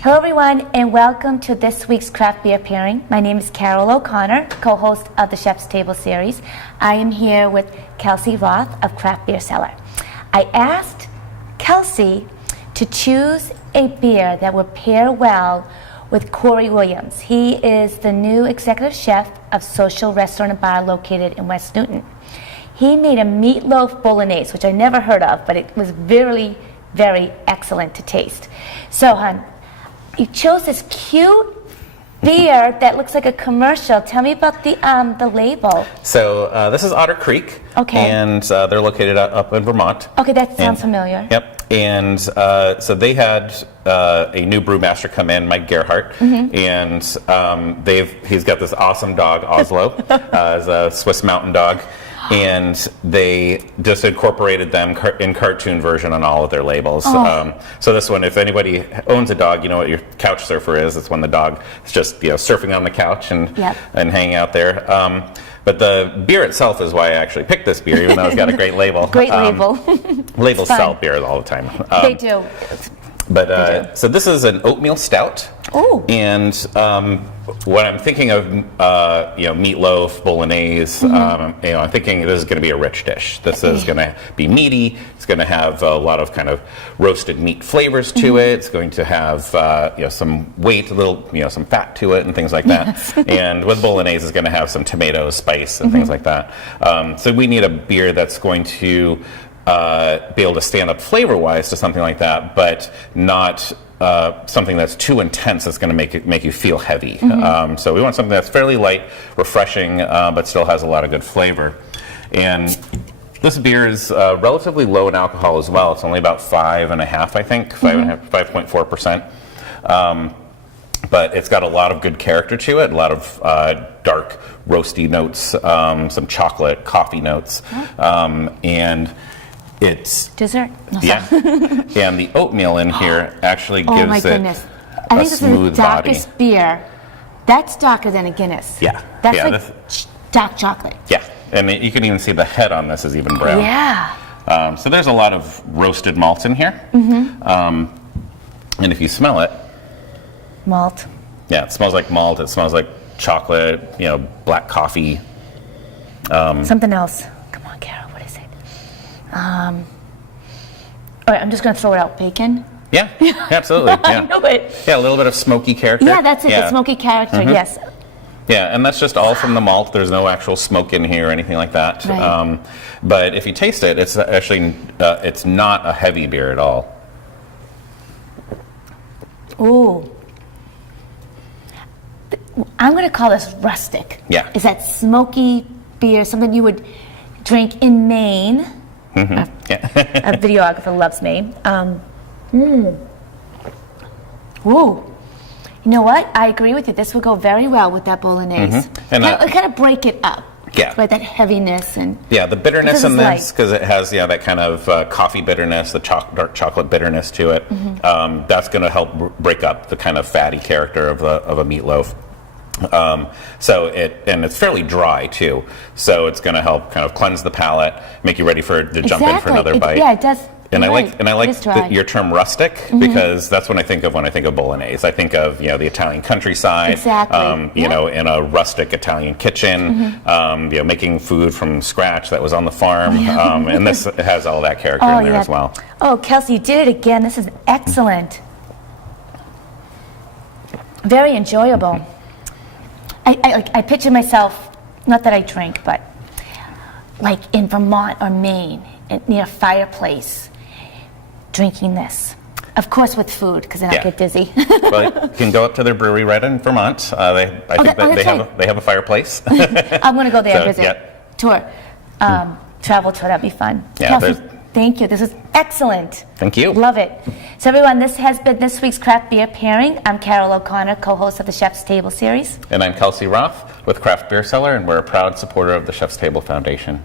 Hello everyone, and welcome to this week's Craft Beer Pairing. My name is Carol O'Connor, co-host of the Chef's Table series. I am here with Kelsey Roth of Craft Beer Cellar. I asked Kelsey to choose a beer that would pair well with Corey Williams. He is the new executive chef of Social Restaurant and Bar located in West Newton. He made a Meatloaf Bolognese, which I never heard of, but it was very, very excellent to taste. So, hon, you chose this cute beer that looks like a commercial. Tell me about the label. So this is Otter Creek, okay, and they're located up in Vermont. Okay, that sounds familiar. Yep, and so they had a new brewmaster come in, Mike Gerhardt, and he's got this awesome dog, Oslo, as a Swiss Mountain Dog. And they just incorporated them in cartoon version on all of their labels. So this one, if anybody owns a dog, you know what your couch surfer is. It's when the dog is just surfing on the couch and hanging out there. But the beer itself is why I actually picked this beer, even though it's got a great label. Great label. Labels sell beer all the time. They do. But so this is an oatmeal stout. Oh. And when I'm thinking of meatloaf, bolognese, I'm thinking this is going to be a rich dish. This is going to be meaty. It's going to have a lot of kind of roasted meat flavors to it. It's going to have some weight, a little some fat to it, and things like that. Yes. And with bolognese, it's going to have some tomato spice and things like that. So we need a beer that's going to be able to stand up flavor-wise to something like that, but not something that's too intense that's going to make you feel heavy. So we want something that's fairly light, refreshing, but still has a lot of good flavor. And this beer is relatively low in alcohol as well. It's only about 5.5, I think, 5.4%. But it's got a lot of good character to it, a lot of dark, roasty notes, some chocolate, coffee notes, and it's dessert. And the oatmeal in here actually gives I think this is the darkest beer. That's darker than a Guinness. Yeah, that's dark chocolate. Yeah, and you can even see the head on this is even brown. Yeah. So there's a lot of roasted malts in here. And if you smell it, malt. Yeah, it smells like malt. It smells like chocolate. Black coffee. Something else. Come on, Carol. What is it? All right, I'm just going to throw it out. Bacon? Yeah, absolutely. Yeah. I know it. Yeah, a little bit of smoky character. Yeah, that's it, the smoky character, yes. Yeah, and that's just all from the malt. There's no actual smoke in here or anything like that. Right. But if you taste it, it's actually, it's not a heavy beer at all. Ooh. I'm going to call this rustic. Yeah. Is that smoky beer, something you would drink in Maine? A videographer loves Maine. Ooh. You know what? I agree with you. This would go very well with that bolognese. And kind of break it up. Yeah. Right, that heaviness and the bitterness in this, because it has that kind of coffee bitterness, the dark chocolate bitterness to it. That's going to help break up the kind of fatty character of a meatloaf. And it's fairly dry too, so it's going to help kind of cleanse the palate, make you ready to jump in for another bite. Yeah, it does. And I like your term rustic, because that's when I think of bolognese. I think of the Italian countryside, exactly. In a rustic Italian kitchen, making food from scratch that was on the farm, and this has all that character in there as well. Oh, Kelsey, you did it again. This is excellent. Very enjoyable. I picture myself, not that I drink, but like in Vermont or Maine, near a fireplace, drinking this. Of course, with food, because then I'll get dizzy. Well, you can go up to their brewery right in Vermont. I think they have a fireplace. I'm going to go there and visit. Tour. Travel tour, that'd be fun. Yeah, Kelsey, thank you. This is excellent. Thank you. Love it. So everyone, this has been this week's Craft Beer Pairing. I'm Carol O'Connor, co-host of the Chef's Table series. And I'm Kelsey Roth with Craft Beer Cellar, and we're a proud supporter of the Chef's Table Foundation.